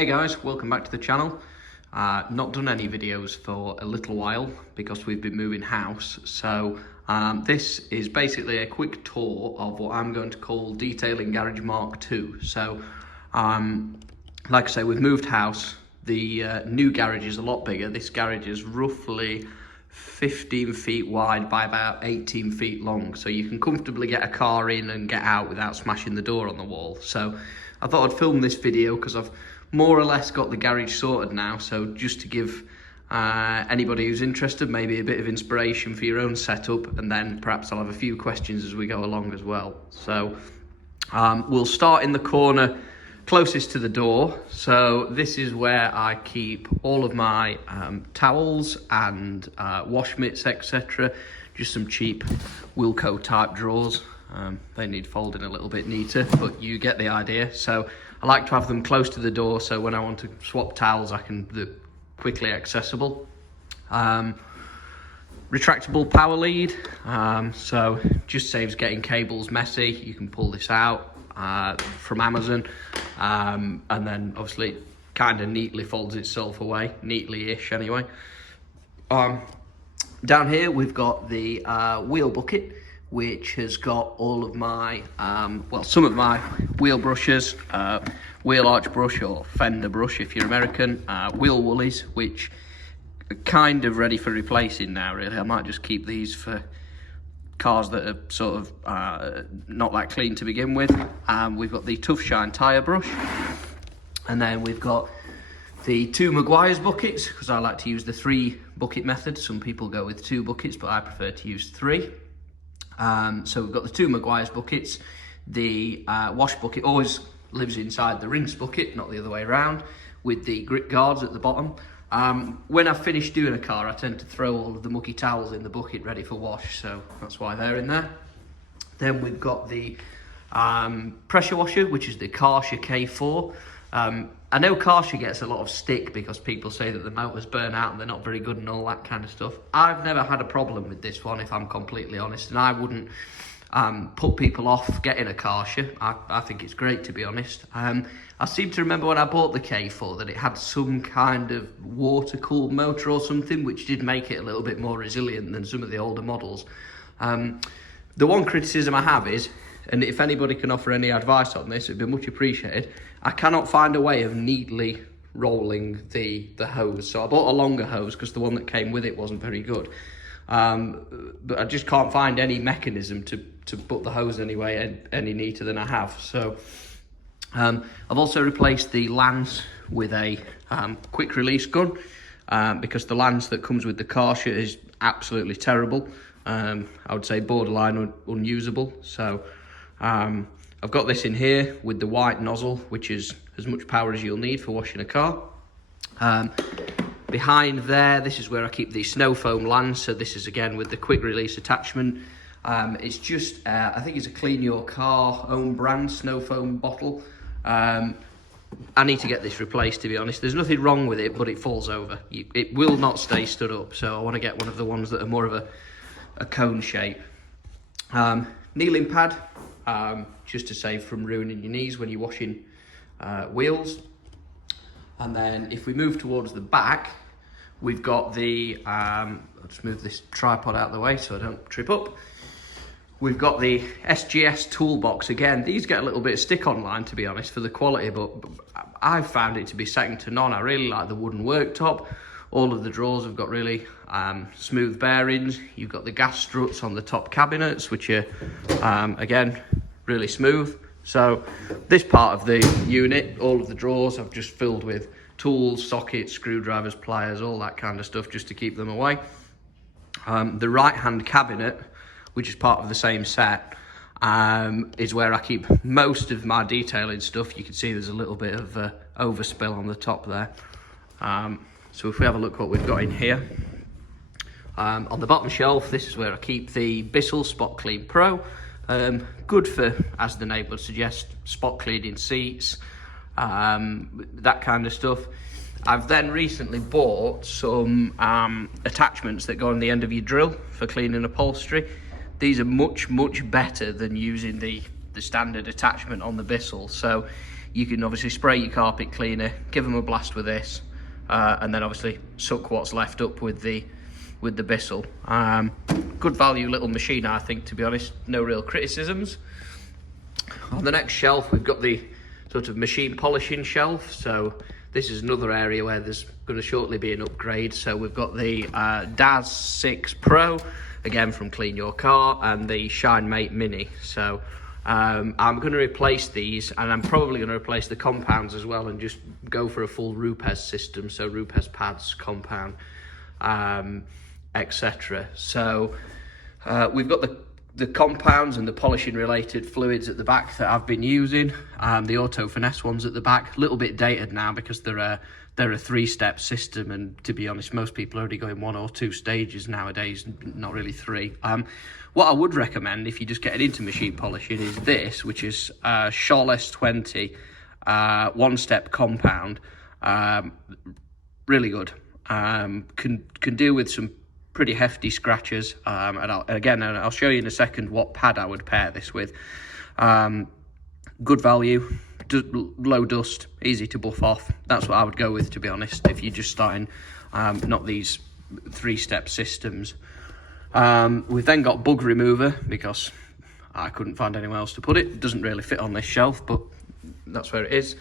Hey guys, welcome back to the channel. Not done any videos for a little while because we've been moving house, so this is basically a quick tour of what I'm going to call Detailing Garage Mark II. So like I say, we've moved house. The new garage is a lot bigger. This garage is roughly 15 feet wide by about 18 feet long, so you can comfortably get a car in and get out without smashing the door on the wall. So I thought I'd film this video because I've more or less got the garage sorted now, so just to give anybody who's interested maybe a bit of inspiration for your own setup, and then perhaps I'll have a few questions as we go along as well. So we'll start in the corner closest to the door. So this is where I keep all of my towels and wash mitts, etc. Just some cheap Wilko type drawers. They need folding a little bit neater, but you get the idea. So I like to have them close to the door, so when I want to swap towels, they're quickly accessible. Retractable power lead, so just saves getting cables messy. You can pull this out from Amazon, and then obviously it kind of neatly folds itself away, neatly-ish anyway. Down here we've got the wheel bucket, which has got all of my, some of my wheel brushes, wheel arch brush or fender brush if you're American, wheel woolies, which are kind of ready for replacing now really. I might just keep these for cars that are sort of not that clean to begin with. We've got the Tough Shine tyre brush, and then we've got the two Maguire's buckets, because I like to use the 3 bucket method. Some people go with 2 buckets, but I prefer to use 3. So we've got the 2 Maguire's buckets. The wash bucket always lives inside the rinse bucket, not the other way around, with the grip guards at the bottom. When I've finished doing a car, I tend to throw all of the mucky towels in the bucket ready for wash, so that's why they're in there. Then we've got the pressure washer, which is the Karcher K4. I know Karcher gets a lot of stick because people say that the motors burn out and they're not very good and all that kind of stuff. I've never had a problem with this one, if I'm completely honest, and I wouldn't put people off getting a Karcher. I think it's great, to be honest. I seem to remember when I bought the K4 that it had some kind of water-cooled motor or something, which did make it a little bit more resilient than some of the older models. The one criticism I have is, and if anybody can offer any advice on this, it'd be much appreciated, I cannot find a way of neatly rolling the hose. So I bought a longer hose because the one that came with it wasn't very good. But I just can't find any mechanism to put the hose any neater than I have. So I've also replaced the lance with a quick release gun, because the lance that comes with the Karcher is absolutely terrible. I would say borderline unusable. So I've got this in here with the white nozzle, which is as much power as you'll need for washing a car. Behind there, this is where I keep the snow foam lance. So this is again with the quick release attachment. It's just, I think it's a Clean Your Car own brand snow foam bottle. I need to get this replaced, to be honest. There's nothing wrong with it, but it falls over. It will not stay stood up, so I want to get one of the ones that are more of a cone shape. Kneeling pad, just to save from ruining your knees when you're washing wheels. And then if we move towards the back, we've got the, I'll just move this tripod out of the way so I don't trip up. We've got the Sgs Toolbox. Again, these get a little bit of stick online, to be honest, for the quality, but I've found it to be second to none. I really like the wooden worktop. All of the drawers have got really smooth bearings. You've got the gas struts on the top cabinets, which are, again, really smooth. So this part of the unit, all of the drawers I've just filled with tools, sockets, screwdrivers, pliers, all that kind of stuff, just to keep them away. The right-hand cabinet, which is part of the same set, is where I keep most of my detailing stuff. You can see there's a little bit of overspill on the top there. So if we have a look what we've got in here. On the bottom shelf, this is where I keep the Bissell Spot Clean Pro. Good for, as the name would suggest, spot cleaning seats, that kind of stuff. I've then recently bought some attachments that go on the end of your drill for cleaning upholstery. These are much better than using the standard attachment on the Bissell. So you can obviously spray your carpet cleaner, give them a blast with this, and then obviously suck what's left up with the Bissell. Good value little machine, I think, to be honest. No real criticisms. On the next shelf, we've got the sort of machine polishing shelf. So this is another area where there's going to shortly be an upgrade. So we've got the DAS 6 Pro, again from Clean Your Car, and the Shine Mate Mini. So I'm going to replace these, and I'm probably going to replace the compounds as well, and just go for a full Rupes system. So Rupes pads, compound, etc. So we've got the compounds and the polishing related fluids at the back that I've been using. The Auto Finesse ones at the back, a little bit dated now because they're a 3-step system, and to be honest, most people are already going 1 or 2 stages nowadays, not really 3. What I would recommend if you're just getting into machine polishing is this, which is Scholl S20 1-step compound. Really good. Can deal with some pretty hefty scratches, and I'll show you in a second what pad I would pair this with. Good value, low dust, easy to buff off. That's what I would go with, to be honest, if you're just starting, not these 3-step systems. We've then got bug remover, because I couldn't find anywhere else to put it. It doesn't really fit on this shelf, but that's where it is.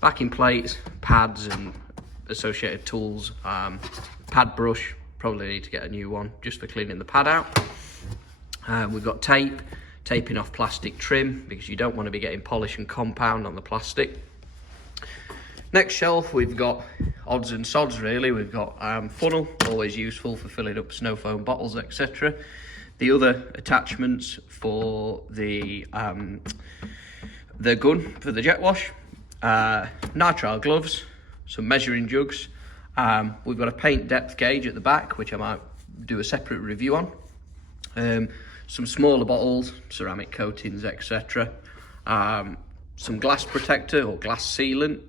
Backing plates, pads and associated tools, pad brush. Probably need to get a new one just for cleaning the pad out. We've got tape, taping off plastic trim, because you don't want to be getting polish and compound on the plastic. Next shelf, we've got odds and sods really. We've got funnel, always useful for filling up snow foam bottles, etc. The other attachments for the gun for the jet wash, nitrile gloves, some measuring jugs. We've got a paint depth gauge at the back, which I might do a separate review on. Some smaller bottles, ceramic coatings, etc. Some glass protector or glass sealant.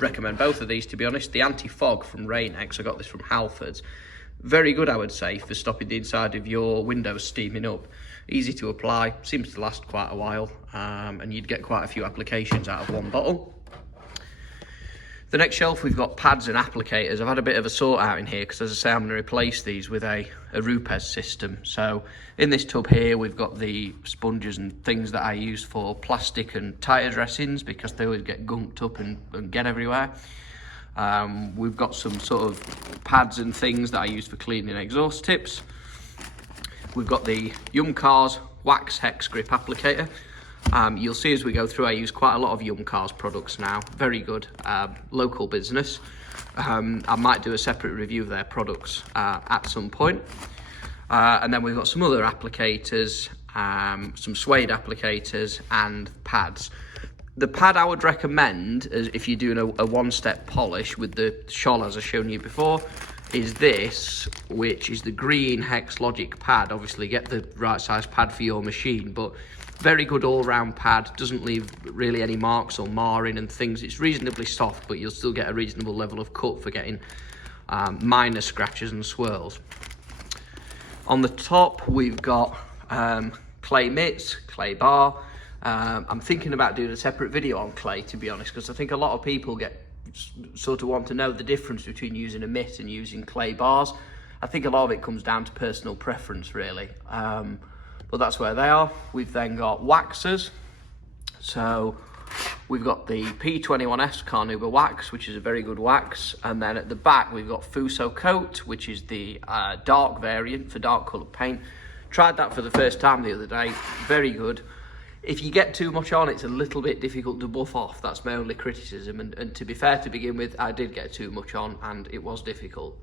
Recommend both of these, to be honest. The anti-fog from Rain-X, I got this from Halfords. Very good, I would say, for stopping the inside of your windows steaming up. Easy to apply, seems to last quite a while, and you'd get quite a few applications out of one bottle. The next shelf, we've got pads and applicators. I've had a bit of a sort out in here because, as I say, I'm going to replace these with a Rupes system. So in this tub here, we've got the sponges and things that I use for plastic and tyre dressings, because they always get gunked up and get everywhere. We've got some sort of pads and things that I use for cleaning exhaust tips. We've got the Yum Cars Wax Hex Grip Applicator. You'll see as we go through, I use quite a lot of Yum Cars products now. Very good, local business. I might do a separate review of their products at some point. And then we've got some other applicators, some suede applicators and pads. The pad I would recommend, is if you're doing a 1-step polish with the Scholl, as I've shown you before, is this, which is the green Hex Logic pad. Obviously get the right size pad for your machine, but very good all-round pad, doesn't leave really any marks or marring and things. It's reasonably soft, but you'll still get a reasonable level of cut for getting minor scratches and swirls. On the top, we've got clay mitts, clay bar. I'm thinking about doing a separate video on clay, to be honest, because I think a lot of people sort of want to know the difference between using a mitt and using clay bars. I think a lot of it comes down to personal preference, really. But that's where they are. We've then got waxers. So we've got the P21S Carnauba wax, which is a very good wax. And then at the back, we've got Fuso Coat, which is the dark variant for dark coloured paint. Tried that for the first time the other day. Very good. If you get too much on, it's a little bit difficult to buff off. That's my only criticism. And to be fair, to begin with, I did get too much on and it was difficult.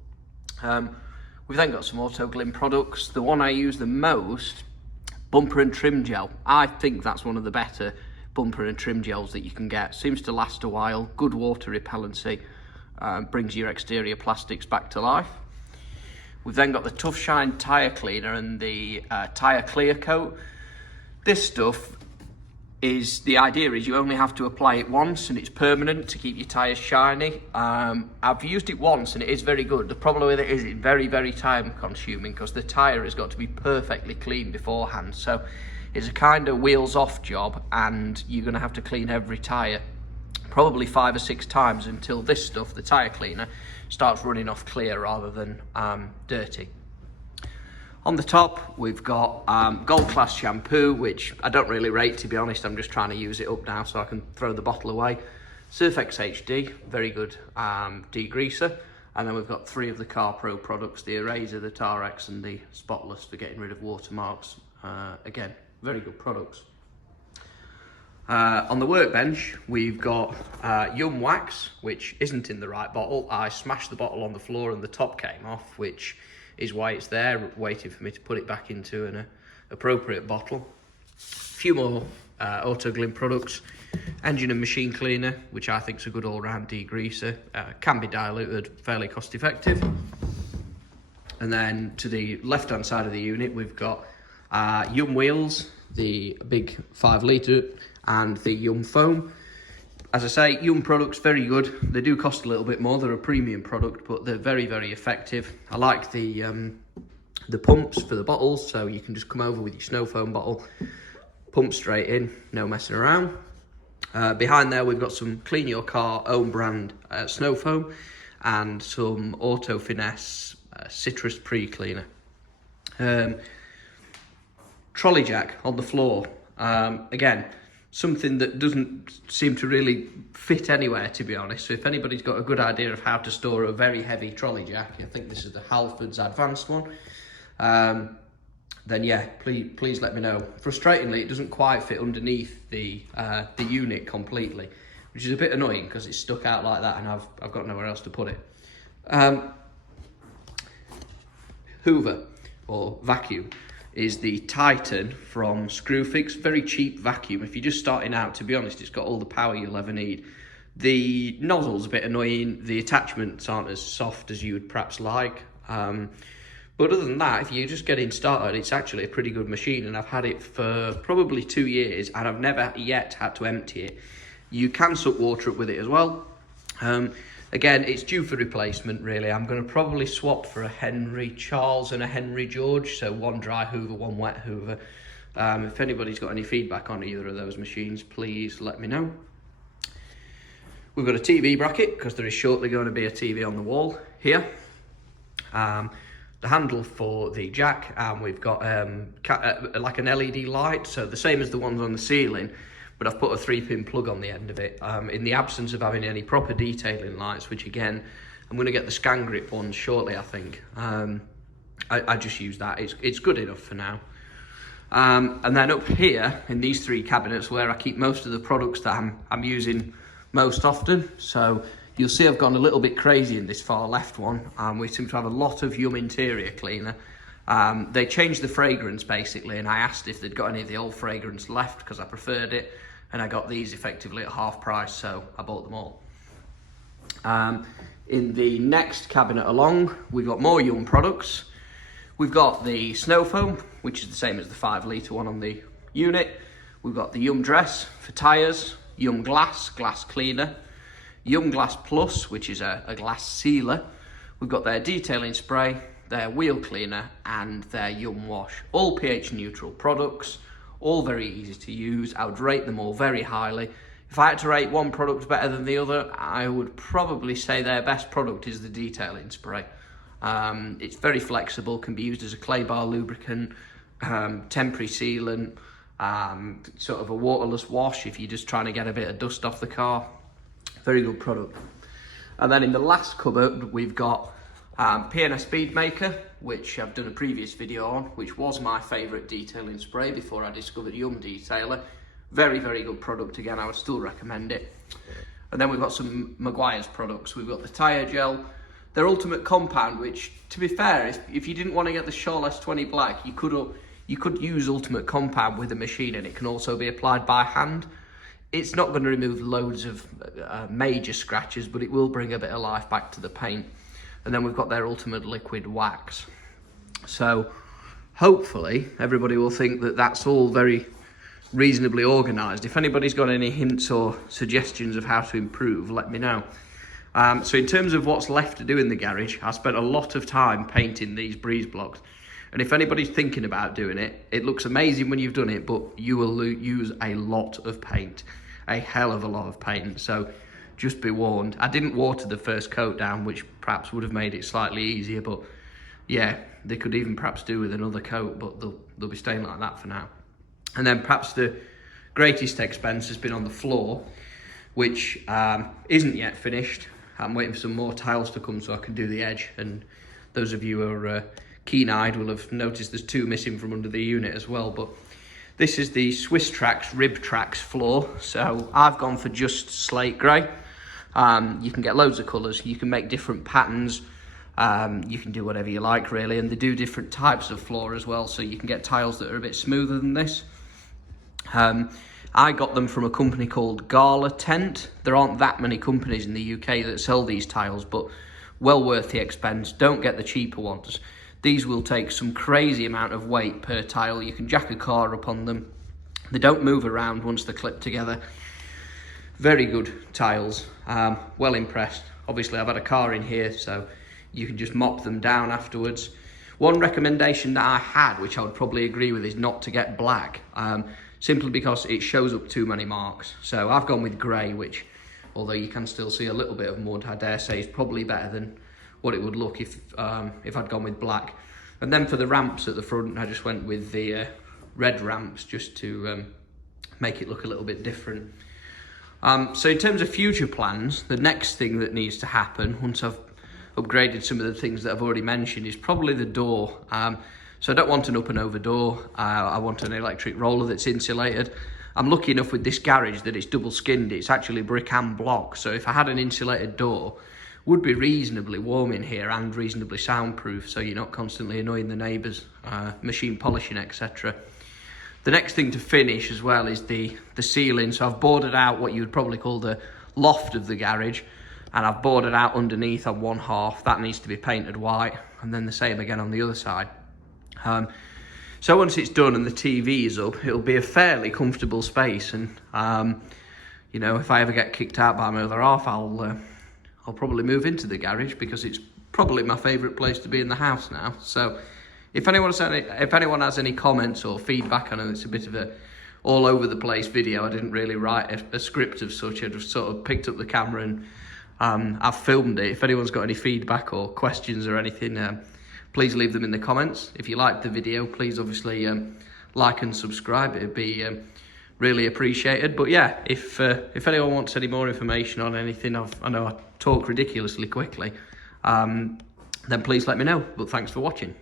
We've then got some Autoglym products. The one I use the most, bumper and trim gel. I think that's one of the better bumper and trim gels that you can get. Seems to last a while, good water repellency, brings your exterior plastics back to life. We've then got the Tough Shine tyre cleaner and the tyre clear coat. This stuff is, the idea is you only have to apply it once and it's permanent to keep your tyres shiny. I've used it once and it is very good. The problem with it is it's very, very time consuming because the tyre has got to be perfectly clean beforehand. So it's a kind of wheels off job and you're going to have to clean every tyre probably 5 or 6 times until this stuff, the tyre cleaner, starts running off clear rather than dirty. On the top, we've got Gold Class shampoo, which I don't really rate, to be honest. I'm just trying to use it up now so I can throw the bottle away. Surfex HD, very good degreaser. And then we've got 3 of the Car Pro products, the Eraser, the Tarex, and the Spotless for getting rid of watermarks. Again, very good products. On the Workbench, we've got Yum Wax, which isn't in the right bottle. I smashed the bottle on the floor and the top came off, which is why it's there, waiting for me to put it back into an appropriate bottle. A few more Autoglym products. Engine and machine cleaner, which I think is a good all-round degreaser. Can be diluted, fairly cost effective. And then to the left-hand side of the unit, we've got Yum Wheels, the big 5 litre, and the Yum Foam. As I say, Yum products, very good. They do cost a little bit more. They're a premium product, but they're very, very effective. I like the pumps for the bottles, so you can just come over with your snow foam bottle, pump straight in, no messing around. Behind there, we've got some Clean Your Car own brand snow foam and some Auto Finesse citrus pre-cleaner. Trolley jack on the floor. Again, something that doesn't seem to really fit anywhere, to be honest. So if anybody's got a good idea of how to store a very heavy trolley jack, I think this is the Halford's advanced one, then yeah, please let me know. Frustratingly, it doesn't quite fit underneath the unit completely, which is a bit annoying because it's stuck out like that and I've got nowhere else to put it. Hoover, or vacuum, is the Titan from Screwfix. Very cheap vacuum. If you're just starting out, to be honest, it's got all the power you'll ever need. The nozzle's a bit annoying. The attachments aren't as soft as you would perhaps like. But other than that, if you're just getting started, it's actually a pretty good machine, and I've had it for probably 2 years and I've never yet had to empty it. You can suck water up with it as well. Again, it's due for replacement, really. I'm going to probably swap for a Henry Charles and a Henry George, so one dry Hoover, one wet Hoover. If anybody's got any feedback on either of those machines, please let me know. We've got a TV bracket, because there is shortly going to be a TV on the wall here. The handle for the jack, and we've got like an LED light, so the same as the ones on the ceiling, but I've put a 3-pin plug on the end of it. In the absence of having any proper detailing lights, which again, I'm going to get the Scan Grip ones shortly, I think. I just use that. It's good enough for now. And then up here in these 3 cabinets, where I keep most of the products that I'm using most often. So you'll see I've gone a little bit crazy in this far left one. We seem to have a lot of Yum interior cleaner. They changed the fragrance basically, and I asked if they'd got any of the old fragrance left because I preferred it, and I got these effectively at half price, so I bought them all. In the next cabinet along, we've got more Yum products. We've got the snow foam, which is the same as the 5 litre one on the unit. We've got the Yum Dress for tyres, Yum Glass cleaner, Yum Glass Plus, which is a glass sealer. We've got their detailing spray, their wheel cleaner, and their Yum Wash. All pH neutral products, all very easy to use. I would rate them all very highly. If I had to rate one product better than the other, I would probably say their best product is the detailing spray. It's very flexible, can be used as a clay bar lubricant, temporary sealant, sort of a waterless wash if you're just trying to get a bit of dust off the car. Very good product. And then in the last cupboard, we've got P&S Speedmaker, which I've done a previous video on, which was my favourite detailing spray before I discovered Yum Detailer. Very, very good product. Again, I would still recommend it. And then we've got some Maguire's products. We've got the Tyre Gel, their Ultimate Compound, which, to be fair, if you didn't want to get the Shaw S20 Black, you could use Ultimate Compound with a machine, and it can also be applied by hand. It's not going to remove loads of major scratches, but it will bring a bit of life back to the paint. And then we've got their Ultimate Liquid Wax. So hopefully everybody will think that that's all very reasonably organised. If anybody's got any hints or suggestions of how to improve, let me know. So in terms of what's left to do in the garage, I spent a lot of time painting these breeze blocks. And if anybody's thinking about doing it, it looks amazing when you've done it, but you will use a lot of paint, a hell of a lot of paint. So just be warned. I didn't water the first coat down, which perhaps would have made it slightly easier, but yeah, they could even perhaps do with another coat, but they'll be staying like that for now. And then perhaps the greatest expense has been on the floor, which isn't yet finished. I'm waiting for some more tiles to come so I can do the edge, and those of you who are keen-eyed will have noticed there's 2 missing from under the unit as well. But this is the Swiss Trax Rib Trax floor, so I've gone for just slate grey. You can get loads of colours, you can make different patterns, you can do whatever you like really, and they do different types of floor as well, so you can get tiles that are a bit smoother than this. I got them from a company called Gala Tent. There aren't that many companies in the UK that sell these tiles, but well worth the expense. Don't get the cheaper ones. These will take some crazy amount of weight per tile. You can jack a car up on them. They don't move around once they're clipped together. Very good tiles. Well impressed. Obviously I've had a car in here, so you can just mop them down afterwards. One recommendation that I had, which I would probably agree with, is not to get black. Simply because it shows up too many marks. So I've gone with grey, which, although you can still see a little bit of mud, I dare say is probably better than what it would look if I'd gone with black. And then for the ramps at the front, I just went with the red ramps just to make it look a little bit different. So in terms of future plans, the next thing that needs to happen once I've upgraded some of the things that I've already mentioned is probably the door. So I don't want an up and over door. I want an electric roller that's insulated. I'm lucky enough with this garage that it's double skinned. It's actually brick and block. So if I had an insulated door, it would be reasonably warm in here and reasonably soundproof, so you're not constantly annoying the neighbours, machine polishing, etc. The next thing to finish as well is the ceiling. So I've boarded out what you would probably call the loft of the garage, and I've boarded out underneath on one half. That needs to be painted white, and then the same again on the other side. So once it's done and the TV is up, it'll be a fairly comfortable space, and you know, if I ever get kicked out by my other half, I'll probably move into the garage because it's probably my favourite place to be in the house now. So if anyone has any comments or feedback, I know it's a bit of a all over the place video. I didn't really write a script of such. I just sort of picked up the camera and I've filmed it. If anyone's got any feedback or questions or anything, please leave them in the comments. If you liked the video, please obviously like and subscribe. It'd be really appreciated. But yeah, if anyone wants any more information on anything, I know I talk ridiculously quickly, then please let me know. But thanks for watching.